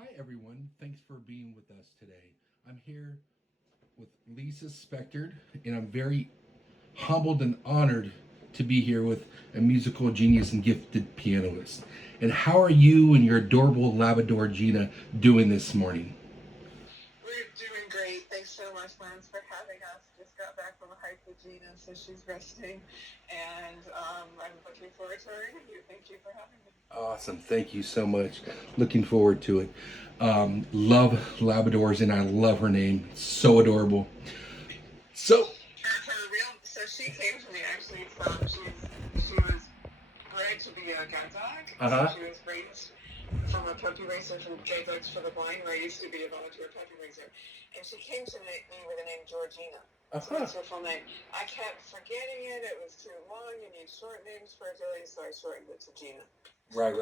Hi, everyone. Thanks for being with us today. I'm here with Lisa Spector, and I'm very humbled and honored to be here with a musical genius and gifted pianist. And how are you and your adorable Labrador Gina doing this morning? We're doing great. Thanks so much, Lance, for having us. Just got back from a hike with Gina, so she's resting, and I'm looking forward to our interview. Thank you for having me. Awesome. Thank you so much. Looking forward to it. Love Labradors, and I love her name. It's so adorable. So, So she came to me actually from she was bred to be a guide dog. uh-huh. She was raised from a puppy raiser from Guide Dogs for the Blind, where I used to be a volunteer puppy raiser. And she came to me with the name Georgina. So that's her full name. I kept forgetting it. It was too long. You need short names for a filly, so I shortened it to Gina. Right.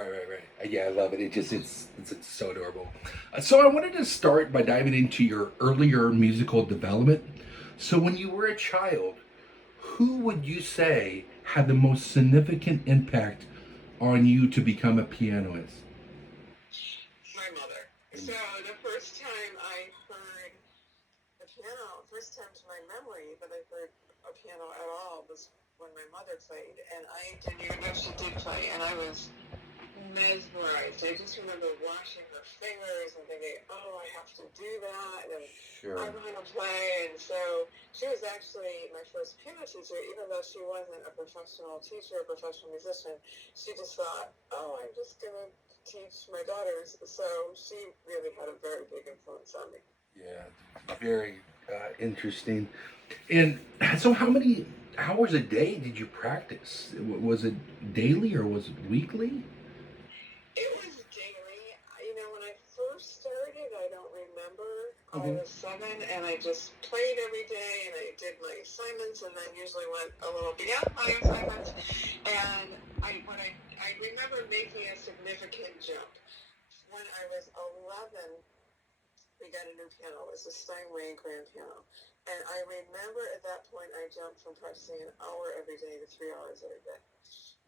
Yeah, I love it. It's so adorable. So I wanted to start by diving into your earlier musical development. So when you were a child, who would you say had the most significant impact on you to become a pianist? My mother. So the first time I heard the piano, first time to my memory that I heard a piano at all was when my mother played, and I didn't even know she did play, and I was mesmerized. I just remember watching her fingers and thinking, oh, I have to do that, and Sure. I want to play. And so she was actually my first piano teacher, even though she wasn't a professional teacher, a professional musician. She just thought, oh, I'm just going to teach my daughters. So she really had a very big influence on me. Yeah, very interesting. And so, how many hours a day did you practice? Was it daily or was it weekly? It was daily. When I first started, I don't remember. I was 7, and I just played every day, and I did my assignments, and then usually went a little beyond my assignments. And I remember making a significant jump. When I was 11, we got a new piano. It was a Steinway grand piano. And I remember at that point, I jumped from practicing an hour every day to 3 hours every day.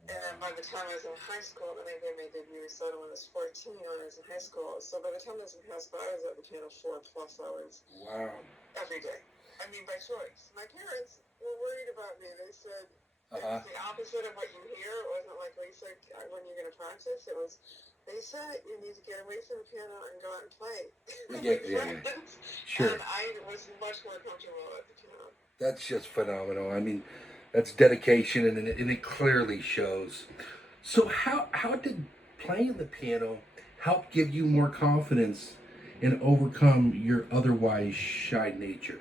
And then by the time I was in high school, and I did my debut recital when I was 14 when I was in high school. So by the time I was in high school, I was at the piano 4+ hours. Wow. Every day. I mean, by choice. My parents were worried about me. They said, it was the opposite of what you hear. It wasn't like, Lisa, when you're going to practice. It was, Lisa, you need to get away from the piano and go out and play. Yeah. Sure. And I was much more comfortable at the piano. That's just phenomenal. I mean, that's dedication, and it clearly shows. So how did playing the piano help give you more confidence and overcome your otherwise shy nature?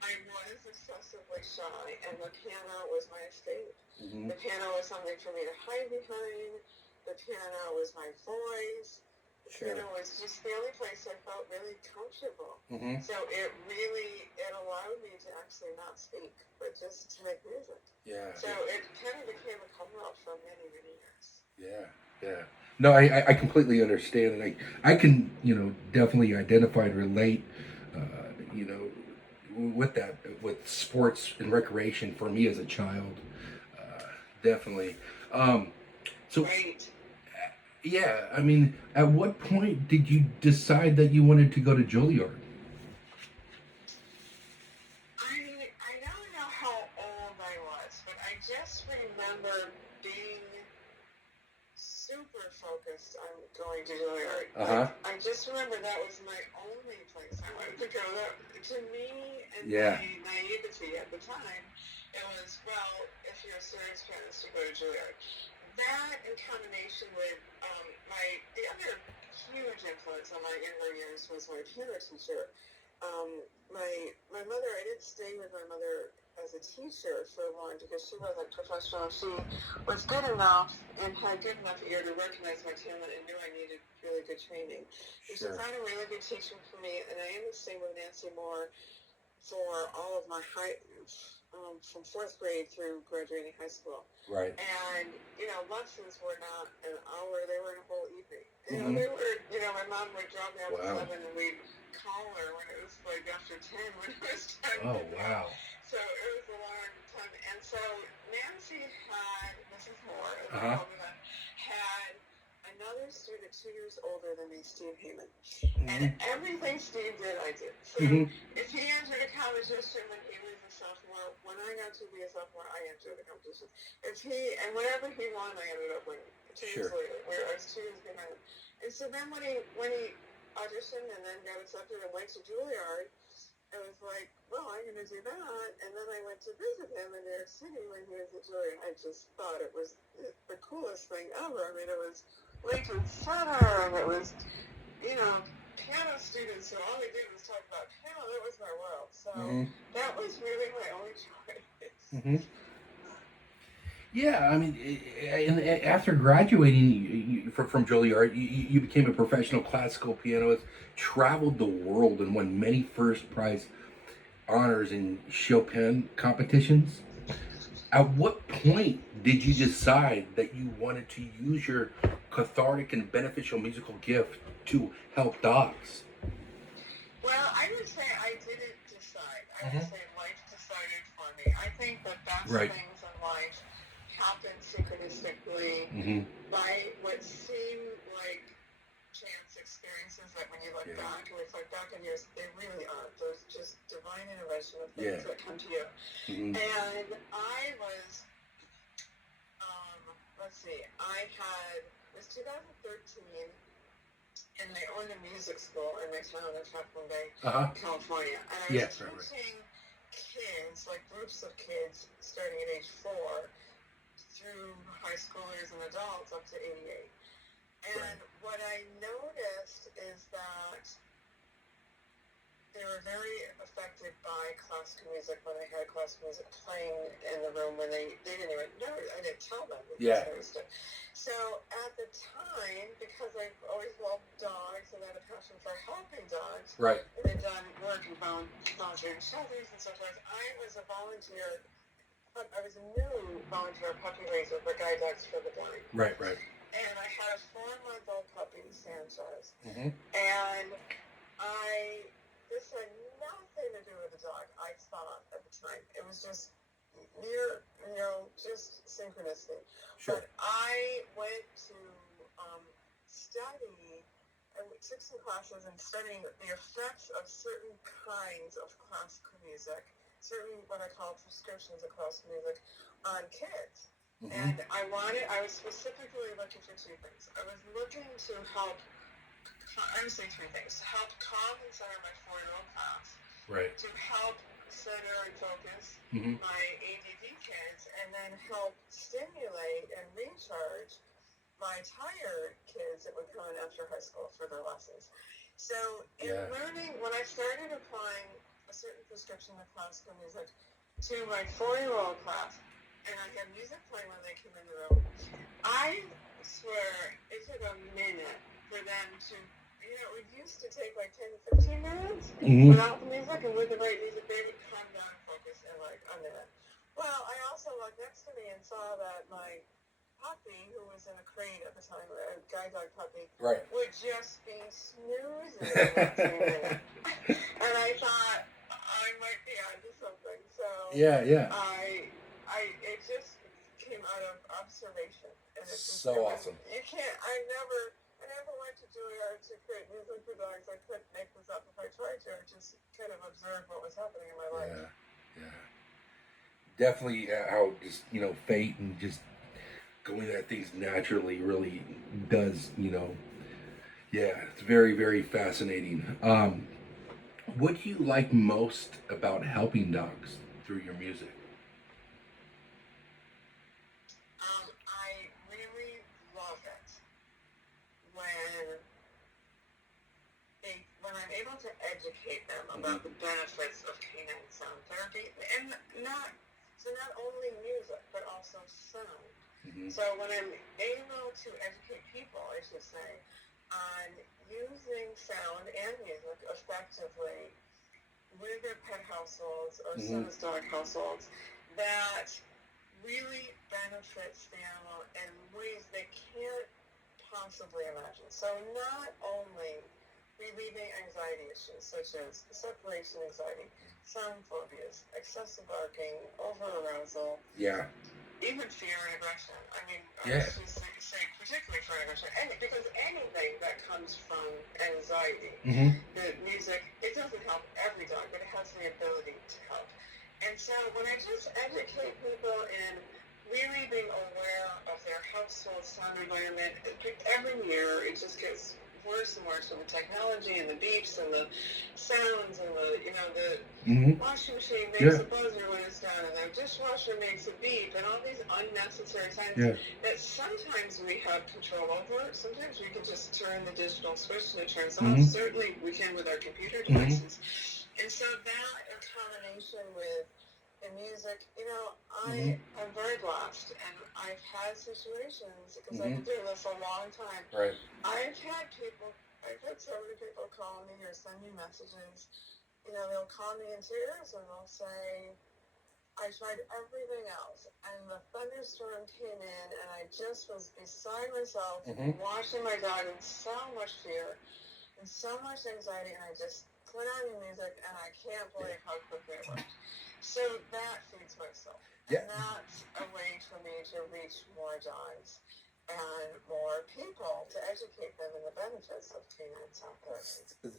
I was excessively shy, and the piano was my escape. The piano was something for me to hide behind. The piano was my voice. The piano was just the only place I felt really comfortable. So it allowed me to actually not speak, but just to make music. Yeah. So it kind of became a cover-up for many, many years. Yeah. No, I completely understand, and I can, definitely identify and relate, with that, with sports and recreation for me as a child. Definitely. So, Right. yeah, I mean, at what point did you decide that you wanted to go to Juilliard? I don't know how old I was, but I just remember being super focused on going to Juilliard. I just remember that was my only place I wanted to go. To me, and my naivety at the time, it was, well, if you're a serious pianist, you go to Juilliard. That, in combination with the other huge influence on my younger years was my piano teacher. My mother, I didn't stay with my mother as a teacher for long because she wasn't professional. She was good enough and had good enough ear to recognize my talent and knew I needed really good training. She found a really good teacher for me, and I ended up staying with Nancy Moore for all of my from 4th grade through graduating high school. Right. And, lessons were not an hour, they were a whole evening. They were, my mom would drop me off at 7 and we'd call her when it was like after 10 when it was time. Oh, wow. So it was a long time. And so Nancy had, Mrs. Moore, had another another student 2 years older than me, Steve Heyman. Mm-hmm. And everything Steve did, I did. So if he entered a competition when he was a sophomore, when I got to be a sophomore, I entered the competition. And whenever he won, I ended up winning 2 years later, where I was 2 years behind him. And so then when he auditioned and then got accepted and went to Juilliard, I was like, well, I'm going to do that. And then I went to visit him in New York City when he was at Juilliard. I just thought it was the coolest thing ever. I mean, it was Lincoln Center, and it was, piano students, so all they did was talk about piano. That was my world. So that was really my only choice. Yeah, I mean, after graduating from Juilliard, you became a professional classical pianist, traveled the world, and won many first prize honors in Chopin competitions. At what point did you decide that you wanted to use your cathartic and beneficial musical gift to help dogs? Well, I would say I didn't decide. I would say life decided for me. I think the best things in life happen synchronistically by what seem like chance experiences that when you look back and reflect back on years, they really aren't. There's just divine intervention of things that come to you. And I was, it was 2013, and I owned a music school in my town in Chaplain Bay, California. And I was teaching kids, like groups of kids, starting at age 4, through high schoolers and adults up to 88. And what I noticed is that they were very affected by classical music when I had classical music playing in the room when they didn't even know. I didn't tell them. So at the time, because I've always loved dogs and had a passion for helping dogs, and had done work in volunteering shelters and so forth, I was a volunteer. I was a new volunteer puppy raiser for guide dogs for the blind. And I had a 4-month-old puppy, Sanchez. And this had nothing to do with the dog, I thought at the time. It was just just synchronicity. But I went to study. I took some classes and studying the effects of certain kinds of classical music, certain what I call prescriptions of classical music, on kids. And I was specifically looking for 2 things. I was looking to help, I would say 3 things: to help calm and center my 4-year-old class, to help center and focus my ADD kids, and then help stimulate and recharge my tired kids that would come in after high school for their lessons. So in learning, when I started applying a certain prescription of classical music to my 4-year-old class, and I had music playing when they came in the room, I swear it took a minute for them to, it used to take like 10 to 15 minutes without the music, and with the right music, they would calm down and focus in like a minute. Well, I also looked next to me and saw that my puppy, who was in a crate at the time, a guide dog puppy, would just be snoozing for 2 minutes. And I thought, I might be onto something. So it just came out of observation. And it's just so awesome. You can't, I never went to Juilliard to create music for dogs. I couldn't make this up if I tried to. I just kind of observed what was happening in my life. Definitely how just, fate and just going at things naturally really does, it's very, very fascinating. What do you like most about helping dogs through your music? I really love it when I'm able to educate them about the benefits of canine sound therapy, and not only music, but also sound. So when I'm able to educate people, I should say, on using sound and music effectively with their pet households or service dog households, that really benefits the animal in ways they can't possibly imagine. So not only relieving anxiety issues such as separation anxiety, sound phobias, excessive barking, over-arousal, even fear and aggression. I mean, I should say particularly for much, because anything that comes from anxiety, the music, it doesn't help every dog, but it has the ability to help. And so when I just educate people in really being aware of their household sound environment, every year it just gets worse and worse with the technology and the beeps and the sounds and the, the washing machine makes a buzzer when it's down and the dishwasher makes a beep and all these unnecessary sounds that sometimes we have control over. Sometimes we can just turn the digital switch and it turns off. Certainly we can with our computer devices. And so that in combination with the music, I'm very blessed, and I've had situations, because I've been doing this a long time. Right. I've had so many people call me or send me messages. They'll call me in tears and they'll say, I tried everything else, and the thunderstorm came in, and I just was beside myself, watching my dog in so much fear and so much anxiety, and I just put on your music, and I can't believe how quickly it worked. So that feeds my soul. And that's a way for me to reach more dogs and more people to educate them in the benefits of canine sound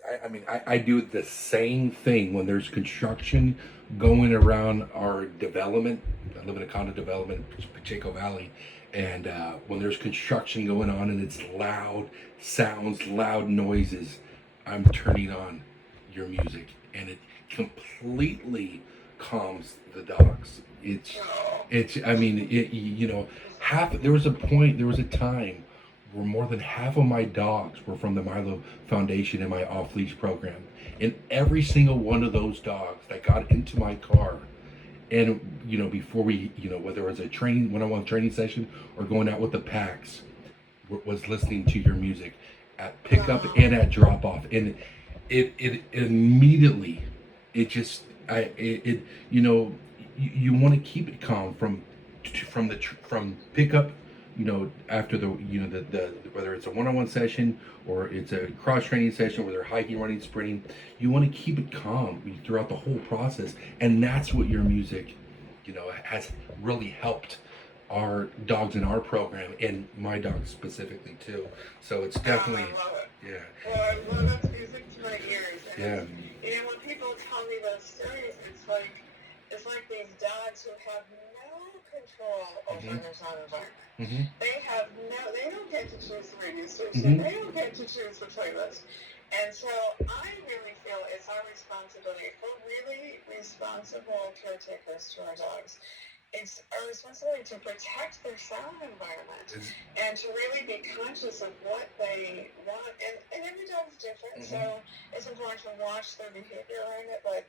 therapy. I do the same thing when there's construction going around our development. I live in a condo development in Pacheco Valley, and when there's construction going on and it's loud sounds, loud noises, I'm turning on your music, and it completely calms the dogs. There was a time where more than half of my dogs were from the Milo Foundation and my off-leash program. And every single one of those dogs that got into my car, and before we, whether it was a one-on-one training session or going out with the packs, was listening to your music at pickup and at drop-off. And it immediately, you want to keep it calm from pickup, after the whether it's a one-on-one session or it's a cross training session where they're hiking, running, sprinting. You want to keep it calm throughout the whole process, and that's what your music has really helped our dogs in our program, and my dogs specifically too. So it's definitely I love it. Well, I love it. Music to my ears. And when people tell me those stories, it's like these dogs who have no control over their sound environment. They don't get to choose the radio station. They don't get to choose the playlist. And so I really feel it's our responsibility. If we're really responsible caretakers to our dogs, it's our responsibility to protect their sound environment and to really be conscious of what they want. And every dog's different, so it's important to watch their behavior around it, but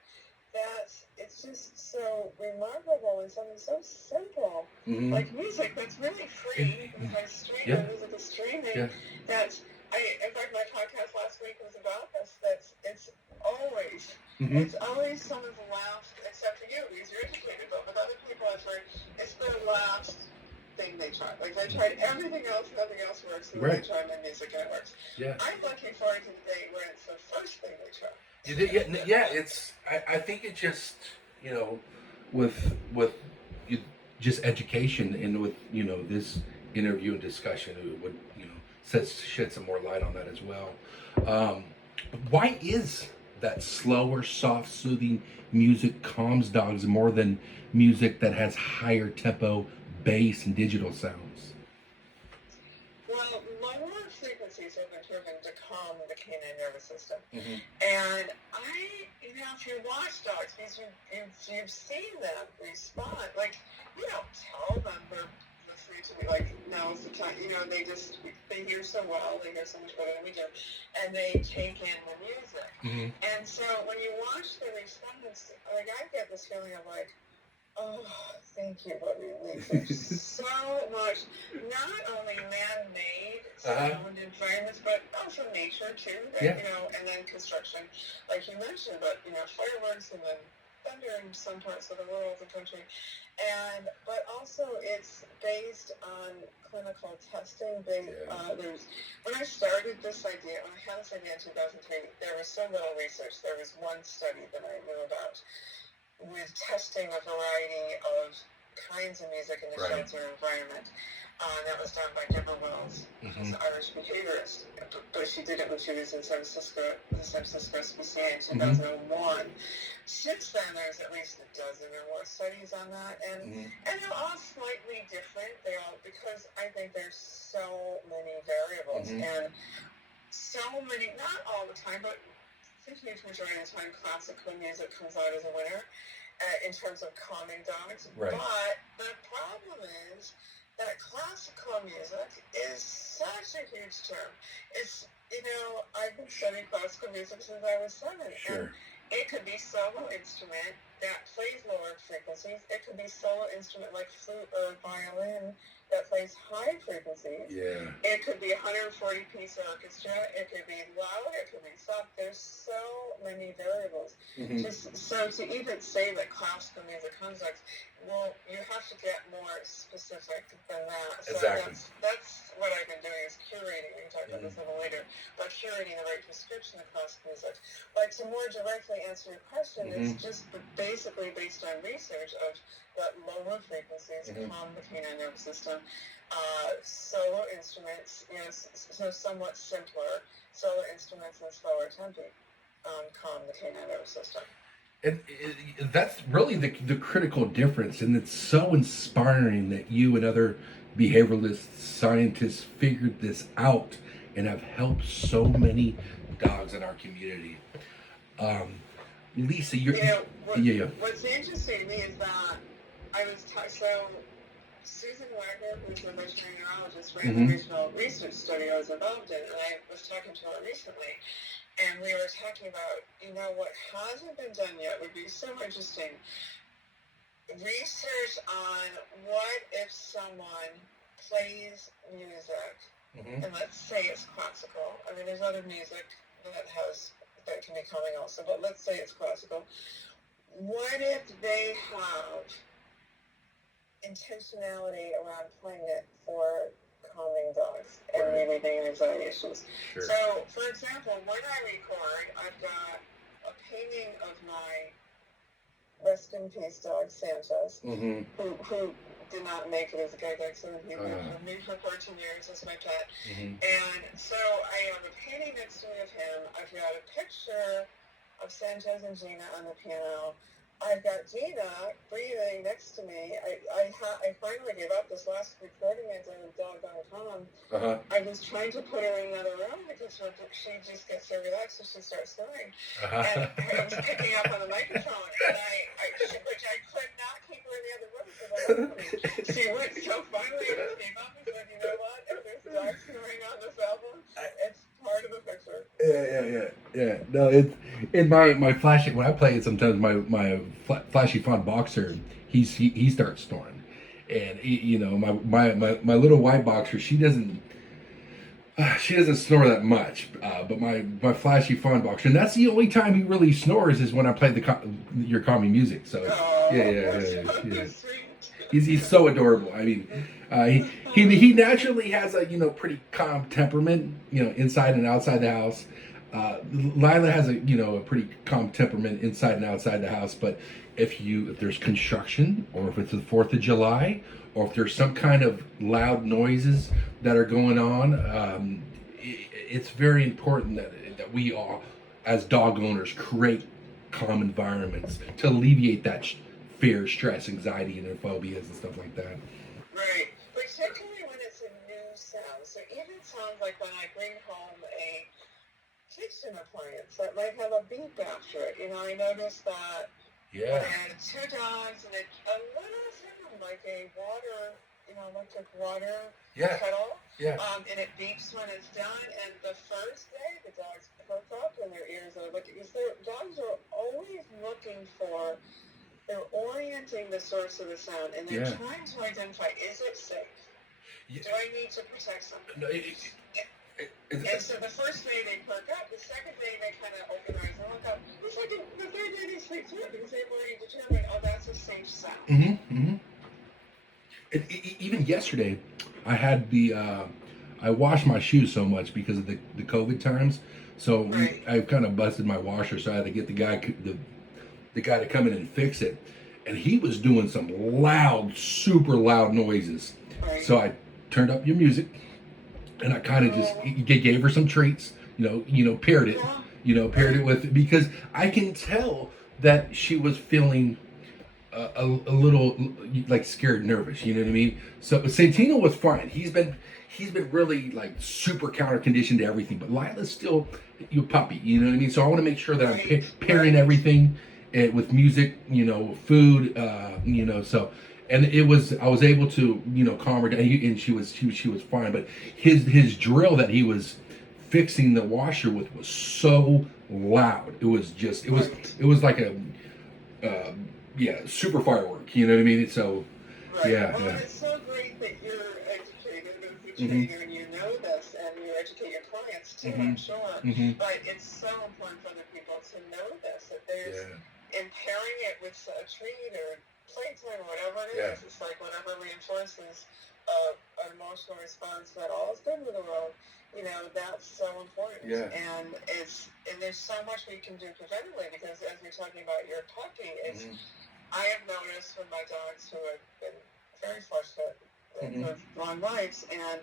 it's just so remarkable and something so simple, like music that's really free, because I stream, music is streaming, in fact, my podcast last week was about this, it's always someone's last, except for you, because you're educated, but with other people I've heard, it's their last thing they tried. Like, they tried everything else, nothing else works, and then they try my music and it works. I'm looking forward to the day where it's the first thing they try. I think it just, with just education, and with, this interview and discussion, it would, shed some more light on that as well. Why is that slower, soft, soothing music calms dogs more than music that has higher tempo, bass, and digital sounds? Well, lower frequencies have been proven to calm the canine nervous system. And if you watch dogs, because you've seen them respond, like, you don't tell them they're listening to me, like, now's the time, they hear so well, they hear so much better than we do, and they take in the music. And so when you watch the response, like, I get this feeling of like, oh, thank you, what relief. There's so much, not only man-made sound environments, but also nature too, and then construction, like you mentioned, but, fireworks and then thunder in some parts of the world and country. But also it's based on clinical testing. When I started this idea, when I had this idea in 2003, there was so little research. There was one study that I knew about with testing a variety of kinds of music in the shelter environment. That was done by Deborah Wells, who's an Irish behaviorist. But she did it when she was in San Francisco, the San Francisco SPCA in 2001. Since then, there's at least a dozen or more studies on that, and they're all slightly different. They all, because I think there's so many variables and so many, not all the time, but a huge majority of the time, classical music comes out as a winner in terms of calming dogs. Right. But the problem is that classical music is such a huge term. It's, you know, I've been studying classical music since I was 7. Sure. And it could be solo instrument that plays lower frequencies. It could be solo instrument like flute or violin that plays high frequencies. Yeah. It could be a 140-piece orchestra. It could be loud. It could be soft. There's so many variables. So to even say that classical music context, well, you have to get more specific than that. So Exactly. that's what I've been doing is curating. We can talk about this a little later, but curating the right prescription of classical music. But to more directly answer your question, it's just basically based on research of that lower frequencies calm the canine nervous system. Solo instruments, you know, so somewhat simpler solo instruments and slower tempi calm the canine nervous system. And that's really the critical difference, and it's so inspiring that you and other behavioralist scientists figured this out and have helped so many dogs in our community. Lisa, what's interesting to me is that I was so Susan Wagner, who's a veterinary neurologist, ran the original research study I was involved in, and I was talking to her recently. And we were talking about, you know, what hasn't been done yet would be so interesting. Research on what if someone plays music, and let's say it's classical. I mean, there's other music that can be calming also, but let's say it's classical. What if they have intentionality around playing it for calming dogs and relieving anxiety issues. Sure. So, for example, when I record, I've got a painting of my rest in peace dog, Sanchez, who did not make it as a guide dog, so he lived me for 14 years as my pet. And so I have a painting next to me of him. I've got a picture of Sanchez and Gina on the piano. I've got Gina breathing next to me. I finally gave up this last recording I did with Dog.com. I was trying to put her in another room because she just gets so relaxed and she starts snoring. And I was picking up on the microphone, and which I could not keep her in the other room because I loved her. She went, so finally I just gave up and said, you know what, if there's dogs snoring on this album, it's part of the picture. Yeah. No, it's in my flashy. When I play it, sometimes my flashy fawn boxer, he starts snoring, and you know my little white boxer, she doesn't snore that much. But my flashy fawn boxer, and that's the only time he really snores is when I play your calming music. So yeah. He's so adorable. I mean, he naturally has a pretty calm temperament, inside and outside the house. Lila has a pretty calm temperament inside and outside the house. But if there's construction, or if it's the 4th of July, or if there's some kind of loud noises that are going on, it's very important that we all, as dog owners, create calm environments to alleviate that fear, stress, anxiety, and phobias and stuff like that. Right. Particularly when it's a new sound. So even sounds like when I bring home a kitchen appliance that might have a beep after it. I noticed that when I had 2 dogs and a little sound like a water, electric water kettle. Yeah. And it beeps when it's done. And the first day, the dogs perk up and their ears are looking. Because dogs are always looking for. They're orienting the source of the sound, and they're trying to identify, is it safe? Yeah. Do I need to protect something? No, and so the first day they perk up, the second day they kind of open their eyes and look up. The third day they sleep through it because they've already determined, that's a safe sound. Even yesterday, I had I washed my shoes so much because of the COVID times. So I kind of busted my washer, so I had to get the guy to come in and fix it, and he was doing some loud, super loud noises. So I turned up your music, and I kind of just gave her some treats, paired it, paired it with, because I can tell that she was feeling a little like scared, nervous. You know what I mean? So Santino was fine. He's been really like super counter conditioned to everything, but Lila's still your puppy. You know what I mean? So I want to make sure that I'm pairing everything with music, food, so. And I was able to, calm her down, and she was fine. But his drill that he was fixing the washer with was so loud. It was like a super firework. You know what I mean? So It's so great that you're educated as a trainer and you know this, and you educate your clients too. I'm sure, but it's so important for other people to know this, that there's in pairing it with a treat or playtime or whatever it is. It's like whatever reinforces an emotional response that all is good with the world. That's so important. And there's so much we can do preventively, because as you're talking about your puppy, I have noticed with my dogs who have been very fortunate with long lives, and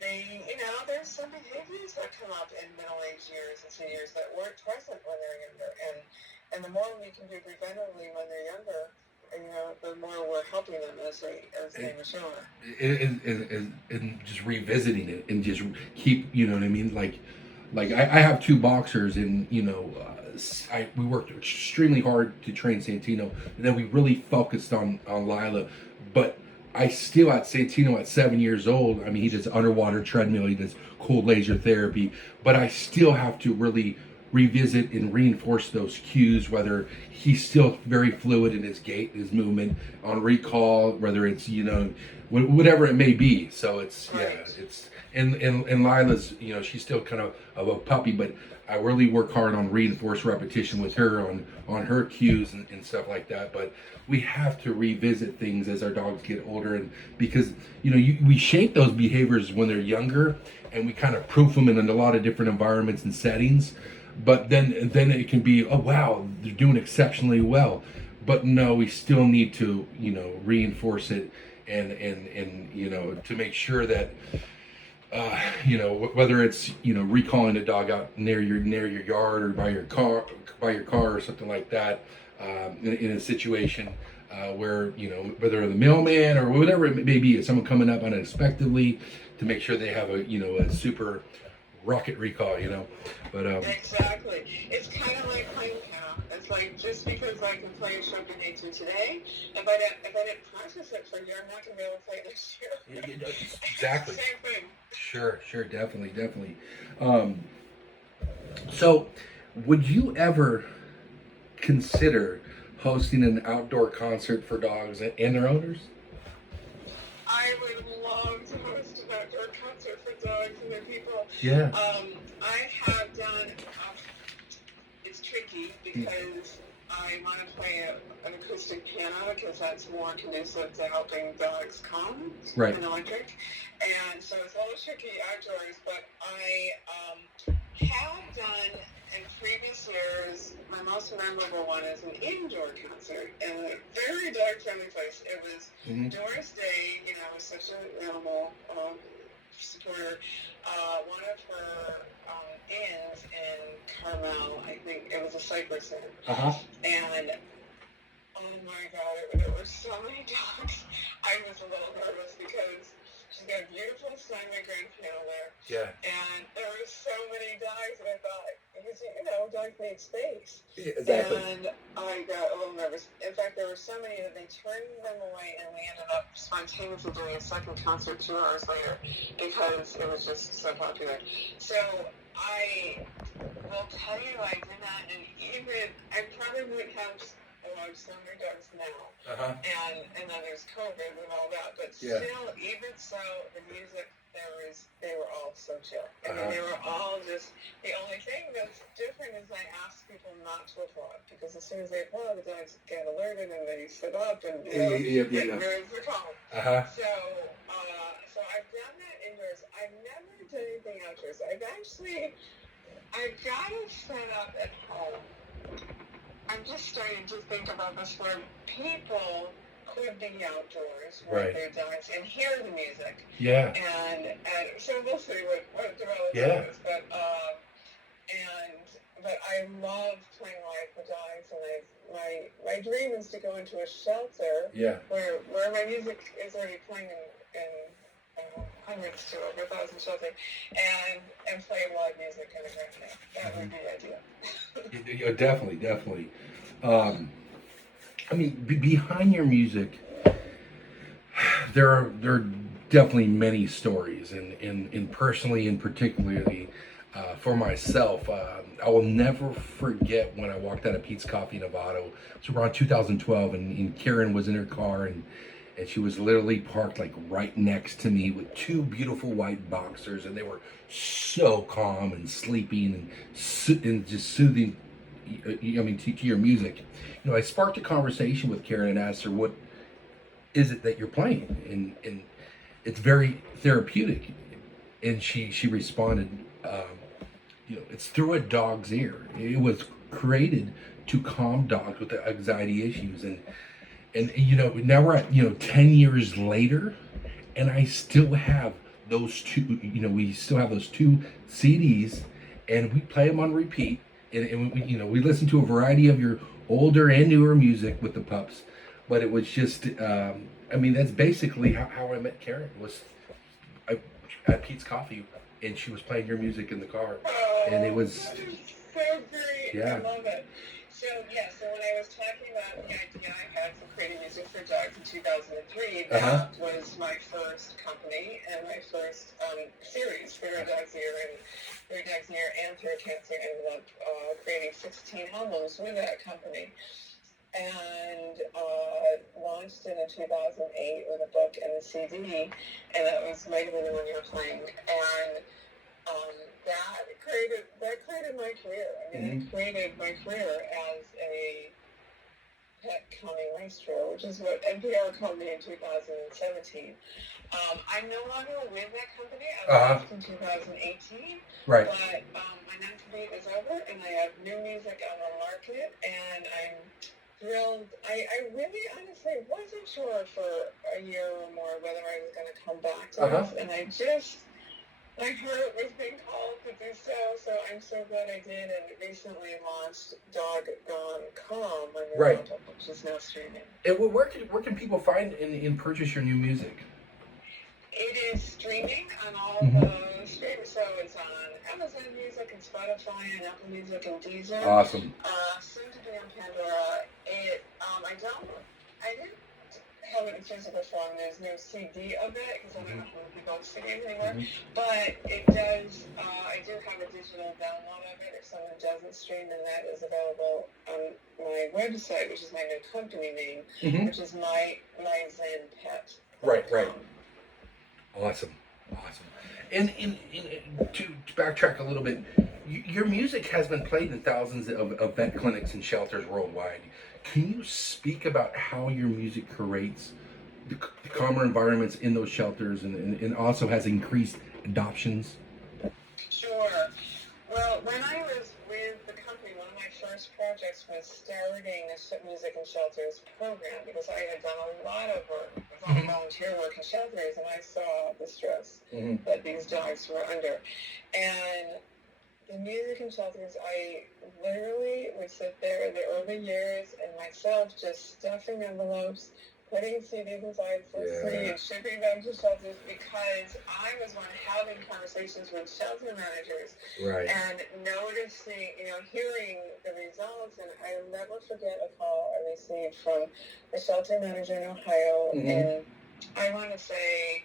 they, there's some behaviors that come up in middle-aged years and seniors that weren't present when they're younger, and the more we can do preventively when they're younger, the more we're helping them as they mature. And just revisiting it and just keep, you know what I mean? Like I have two boxers, and we worked extremely hard to train Santino, and then we really focused on Lila. But I still, at Santino at 7 years old, I mean, he does underwater treadmill, he does cold laser therapy, but I still have to really revisit and reinforce those cues, whether he's still very fluid in his gait, his movement, on recall, whether it's, whatever it may be. So it's, it's, and Lila's, she's still kind of a puppy, but I really work hard on reinforced repetition with her on her cues and stuff like that. But we have to revisit things as our dogs get older, and because we shape those behaviors when they're younger, and we kind of proof them in a lot of different environments and settings. But then it can be, oh wow, they're doing exceptionally well. But no, we still need to reinforce it and to make sure that whether it's recalling a dog out near your yard or by your car or something like that, in a situation where whether the mailman or whatever it may be, someone coming up unexpectedly, to make sure they have a super rocket recall, but exactly. It's kind of like playing piano. It's like, just because I can play Chopin nature today, if I didn't practice it for a year, I'm not going to be able to play it next year. Exactly. Same thing. Sure, definitely. So, would you ever consider hosting an outdoor concert for dogs and their owners? I would love to host an outdoor concert for dogs and their people. Yeah. I have done, it's tricky because I want to play an acoustic piano, because that's more conducive to helping dogs calm than electric. And so it's a little tricky outdoors, but I have done in previous years, my most memorable one is an indoor concert in a very dog-friendly place. It was Doris Day, was such an animal supporter. One of her inns in Carmel, I think it was a Cypress Inn. And oh my God, there were so many dogs. I was a little nervous because she's got a beautiful Steinway grand piano there. Yeah. And there were so many dogs, and I thought, because dogs need space. Yeah, exactly. And I got a little nervous. In fact, there were so many that they turned them away, and we ended up spontaneously doing a second concert 2 hours later because it was just so popular. So I will tell you, I did that, and even I probably would have so many dogs now, and then there's COVID and all that, but still, even so, the music, they were all so chill. I mean, they were all just, the only thing that's different is I ask people not to applaud, because as soon as they applaud, the dogs get alerted and they sit up and where's the calm. So I've done that indoors. I've never done anything outdoors. I've got it set up at home. I'm just starting to think about this, where people could be outdoors with their dogs and hear the music. Yeah. And so we'll see what develops. Yeah. Is, but I love playing live for dogs, and my dream is to go into a shelter. Yeah. Where my music is already playing in hundreds to over 1,000 shelters, and play live music and everything. That would be ideal. Yeah, definitely. I mean, behind your music, there are definitely many stories, and personally and particularly for myself, I will never forget when I walked out of Pete's Coffee Novato. It was around 2012, and Karen was in her car, and she was literally parked like right next to me with two beautiful white boxers, and they were so calm and sleeping and just soothing. I mean, to your music. You know, I sparked a conversation with Karen and asked her, "What is it that you're playing?" And it's very therapeutic. And she responded, you know, it's through a dog's ear. It was created to calm dogs with anxiety issues, and you know, now we're at 10 years later, and I still have those two. You know, we still have those two CDs, and we play them on repeat. And we listen to a variety of your older and newer music with the pups, but it was just, I mean, that's basically how I met Karen. Was at Pete's Coffee, and she was playing your music in the car, and it was that is so great. Yeah. I love it. So when I was talking about the idea I had for creating music for dogs in 2003, that was my first company and my first series, Through a Dog's Ear and Through a Cat's Ear. Ended up creating 16 albums with that company, and launched it in 2008 with a book and a CD, and that was might have been the one you were playing, and that created my career. I mean, it created my career as a pet calming maestro, which is what NPR called me in 2017. I'm no longer with that company. I left in 2018. Right. But my non-compete is over, and I have new music on the market, and I'm thrilled. I really honestly wasn't sure for a year or more whether I was going to come back to this, and my heart was being called to do so I'm so glad I did, and recently launched Dog Gone Calm on Napa, which is now streaming. And where can people find and purchase your new music? It is streaming on all the streams, so it's on Amazon Music and Spotify and Apple Music and Deezer. Awesome. Soon to be on Pandora. I didn't have it in physical form. There's no CD of it because I don't know how people have CDs anymore. But it does. I do have a digital download of it if someone doesn't stream, and that is available on my website, which is my new company name, which is my Zen Pet. Right. Awesome. And to backtrack a little bit, your music has been played in thousands of vet clinics and shelters worldwide. Can you speak about how your music creates the calmer environments in those shelters and also has increased adoptions? Sure. Well, when I was with the company, one of my first projects was starting a music in shelters program, because I had done a lot of work, volunteer work in shelters, and I saw the stress that these dogs were under. And the music in shelters, I literally would sit there in the early years and myself just stuffing envelopes, putting CDs inside for free and shipping them to shelters, because I was one having conversations with shelter managers and noticing, hearing the results. And I'll never forget a call I received from a shelter manager in Ohio, and I want to say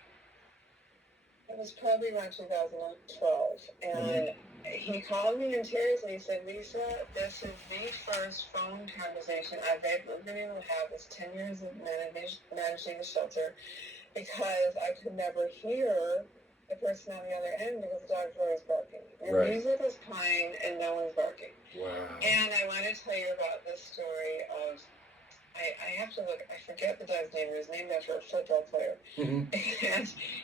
it was probably around 2012, and he called me in tears and he said, "Lisa, this is the first phone conversation I've ever been able to have this 10 years of managing the shelter, because I could never hear the person on the other end because the dogs were always barking. Your music is playing and no one's barking." Wow. And I want to tell you about this story of, I have to look, I forget the dog's name. It was named after a football player. And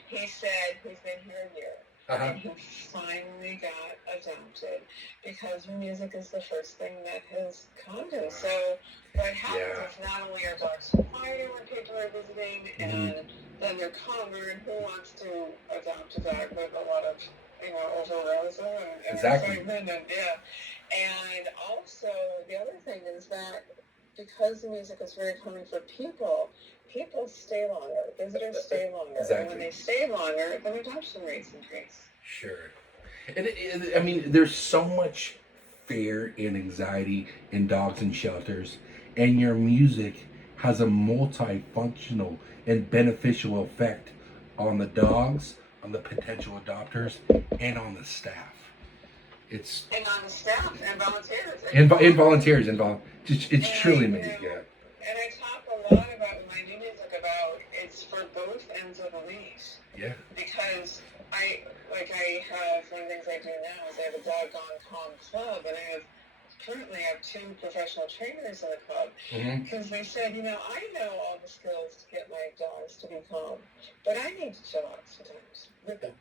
he said he's been here a year. and he finally got adopted because music is the first thing that has calmed him. So what happens is not only are dogs quieter when people are visiting, and then they're calmer, and who wants to adopt a dog with a lot of, over-arousal and excitement, and also the other thing is that because the music is very calming for people stay longer. Visitors stay longer. Exactly. And when they stay longer, then adoption rates increase. Sure. And I mean, there's so much fear and anxiety in dogs and shelters, and your music has a multifunctional and beneficial effect on the dogs, on the potential adopters, and on the staff. And on the staff and volunteers. And volunteers involved. It's truly amazing. And I talk a lot about in my new music about it's for both ends of the leash. Yeah. Because I have one of the things I do now is I have a doggone calm club, and I currently have 2 professional trainers in the club, because they said, I know all the skills to get my dogs to be calm, but I need to chill out sometimes with them.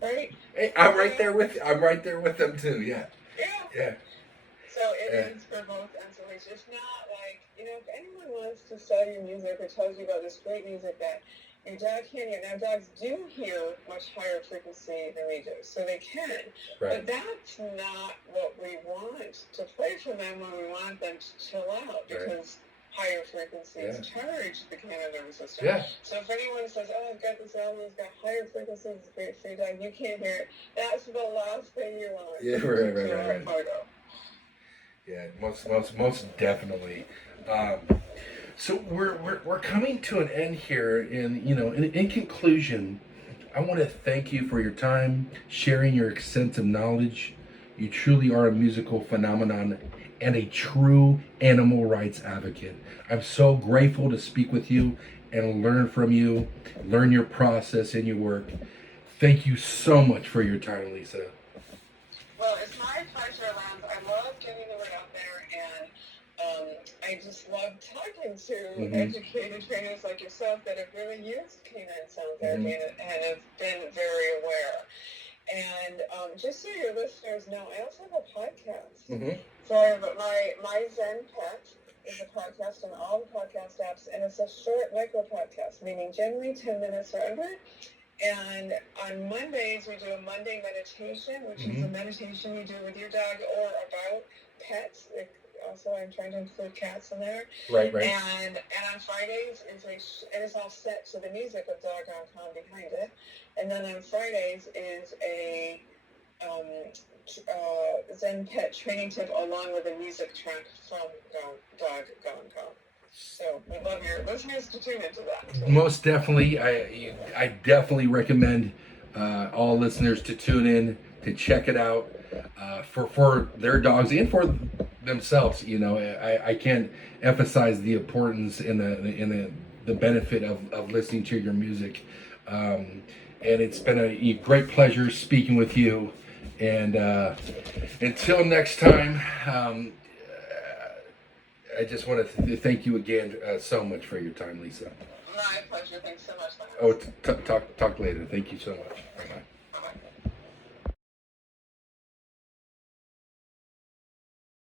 Right? I'm right there with them too. Yeah. So it is for both ends of the leash. It's not like, if anyone wants to sell your music or tells you about this great music that your dog can't hear. Now, dogs do hear much higher frequency than we do, so they can. Right. But that's not what we want to play for them when we want them to chill out, because higher frequencies charge the canine nervous system. Yeah. So if anyone says, I've got this album that's got higher frequencies, it's great for your dog, you can't hear it, that's the last thing you want. Yeah, right. Yeah, most definitely. So we're coming to an end here, and in conclusion, I want to thank you for your time, sharing your extensive knowledge. You truly are a musical phenomenon and a true animal rights advocate. I'm so grateful to speak with you and learn from you, learn your process and your work. Thank you so much for your time, Lisa. Well, it's my pleasure, Lance. I love getting the word out there, and I just love talking to educated trainers like yourself that have really used canine sound therapy and have been very aware. And just so your listeners know, I also have a podcast. So I have my Zen Pet is a podcast on all the podcast apps, and it's a short micro podcast, meaning generally 10 minutes or under. And on Mondays, we do a Monday meditation, which is a meditation you do with your dog or about pets. Also, I'm trying to include cats in there. Right. And on Fridays, it is all set to the music of Doggone Calm behind it. And then on Fridays is a Zen Pet training tip along with a music track from Doggone Calm. So we'd love your listeners to tune into that. Most definitely. I definitely recommend all listeners to tune in, to check it out for their dogs and for themselves. I can't emphasize the importance and the benefit of listening to your music. And it's been a great pleasure speaking with you. And until next time, I just want to thank you again so much for your time, Lisa. My pleasure. Thanks so much. Talk later. Thank you so much.